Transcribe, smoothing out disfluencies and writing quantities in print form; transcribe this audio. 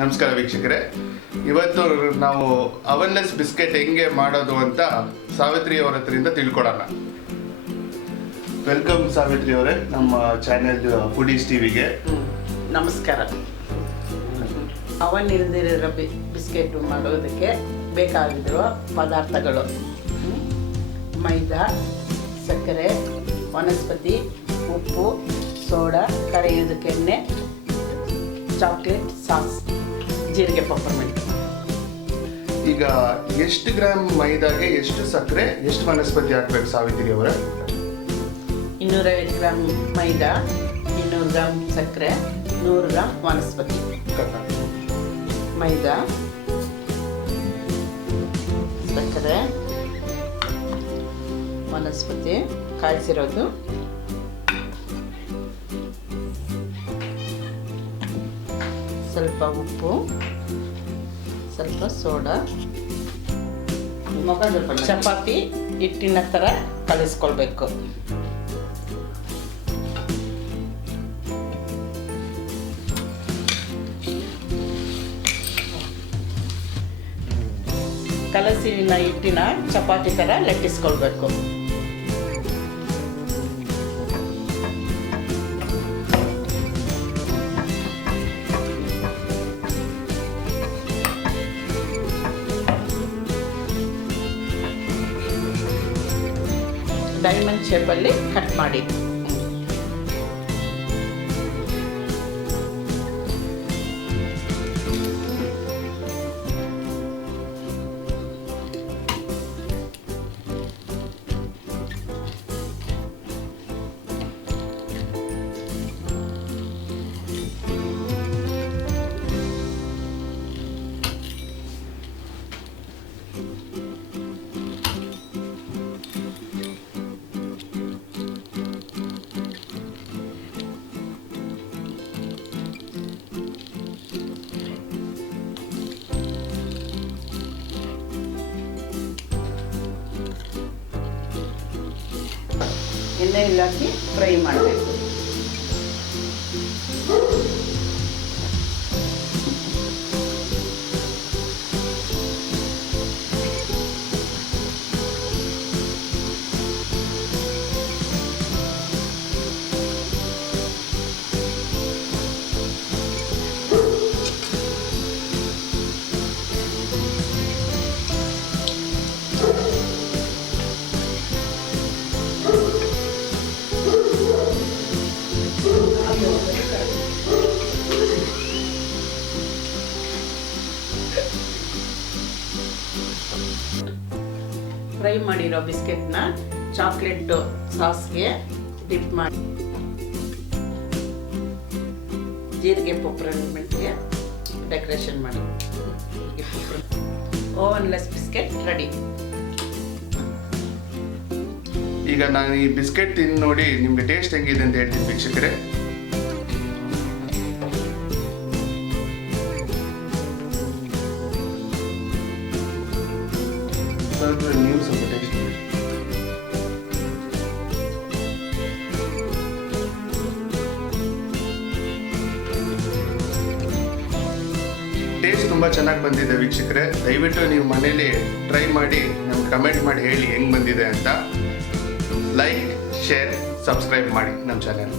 ನಮಸ್ಕಾರ ವೀಕ್ಷಕರೇ, ಇವತ್ತು ನಾವು ಅವನ್ಲೆಸ್ ಬಿಸ್ಕೆಟ್ ಹೆಂಗೆ ಮಾಡೋದು ಅಂತ ಸಾವಿತ್ರಿ ಅವರ ಹತ್ರದಿಂದ ತಿಳ್ಕೊಳ್ಳೋಣ. ವೆಲ್ಕಮ್ ಸಾವಿತ್ರಿ ಅವರೇ ನಮ್ಮ ಚಾನೆಲ್ ಫುಡೀಸ್ ಟಿವಿಗೆ. ನಮಸ್ಕಾರ. ಅವನ್ ಇಲ್ದಿರೋ ಬಿಸ್ಕೆಟ್ ಮಾಡೋದಕ್ಕೆ ಬೇಕಾಗಿರುವ ಪದಾರ್ಥಗಳು: ಮೈದಾ, ಸಕ್ಕರೆ, ವನಸ್ಪತಿ, ಉಪ್ಪು, ಸೋಡಾ, ಕರಿಯೋದಕ್ಕೆ ಎಣ್ಣೆ, ಚಾಕ್ಲೇಟ್ ಸಾಸ್, ಜೀರಿಗೆ, ಪಪ್ಪರ್ಮೆಂಟ್. ಈಗ ಎಷ್ಟು ಗ್ರಾಮ್ ಮೈದಾಗೆ ಎಷ್ಟು ಸಕ್ಕರೆ, ಎಷ್ಟು ವನಸ್ಪತಿ ಹಾಕ್ಬೇಕು ಸಾವಿತ್ರಿ ಅವರೇ? 250 ಗ್ರಾಮ್ ಮೈದಾ, 200 ಗ್ರಾಮ್ ಸಕ್ಕರೆ, 100 ಗ್ರಾಮ್ ವನಸ್ಪತಿ. ಮೈದಾ, ಸಕ್ಕರೆ, ವನಸ್ಪತಿ ಕಾಯಿಸಿರೋದು, ಸ್ವಲ್ಪ ಉಪ್ಪು, ಸ್ವಲ್ಪ ಸೋಡಾ, ಚಪಾತಿ ಹಿಟ್ಟಿನ ಥರ ಕಲಿಸ್ಕೊಳ್ಬೇಕು. ಕಲಸಿನ ಹಿಟ್ಟಿನ ಚಪಾತಿ ಥರ ಲಟ್ಟಿಸ್ಕೊಳ್ಬೇಕು. ಡೈಮಂಡ್ ಶೇಪಲ್ಲಿ ಕಟ್ ಮಾಡಿ. ಎಣ್ಣೆಯಲ್ಲಿ ಹಾಕಿ ಫ್ರೈ ಮಾಡಬೇಕು. ಫ್ರೈ ಮಾಡಿರೋ ಬಿಸ್ಕೆಟ್ನ ಚಾಕ್ಲೇಟ್ ಸಾಸ್ಗೆ ಡಿಪ್ ಮಾಡಿ, ಜೀರಿಗೆ ಪಪ್ಪರ್ಮೆಂಟ್ಗೆ ಡೆಕೋರೇಷನ್ ಮಾಡಿ. ಓವನ್ಲೆಸ್ ಬಿಸ್ಕೆಟ್ ರೆಡಿ. ಈಗ ನಾನು ಈ ಬಿಸ್ಕೆಟ್ ತಿಂದು ನೋಡಿ ನಿಮ್ಗೆ ಟೇಸ್ಟ್ ಹೆಂಗಿದೆ ಅಂತ ಹೇಳ್ತೀನಿ ವೀಕ್ಷಕರೇ. ನೀವು ಸ್ವಲ್ಪ ಟೇಸ್ಟ್ ತುಂಬ ಚೆನ್ನಾಗಿ ಬಂದಿದೆ ವೀಕ್ಷಕರೇ. ದಯವಿಟ್ಟು ನೀವು ಮನೇಲಿ ಟ್ರೈ ಮಾಡಿ ನಮ್ಗೆ ಕಮೆಂಟ್ ಮಾಡಿ ಹೇಳಿ ಹೆಂಗೆ ಬಂದಿದೆ ಅಂತ. ಲೈಕ್, ಶೇರ್, ಸಬ್ಸ್ಕ್ರೈಬ್ ಮಾಡಿ ನಮ್ಮ ಚಾನೆಲ್.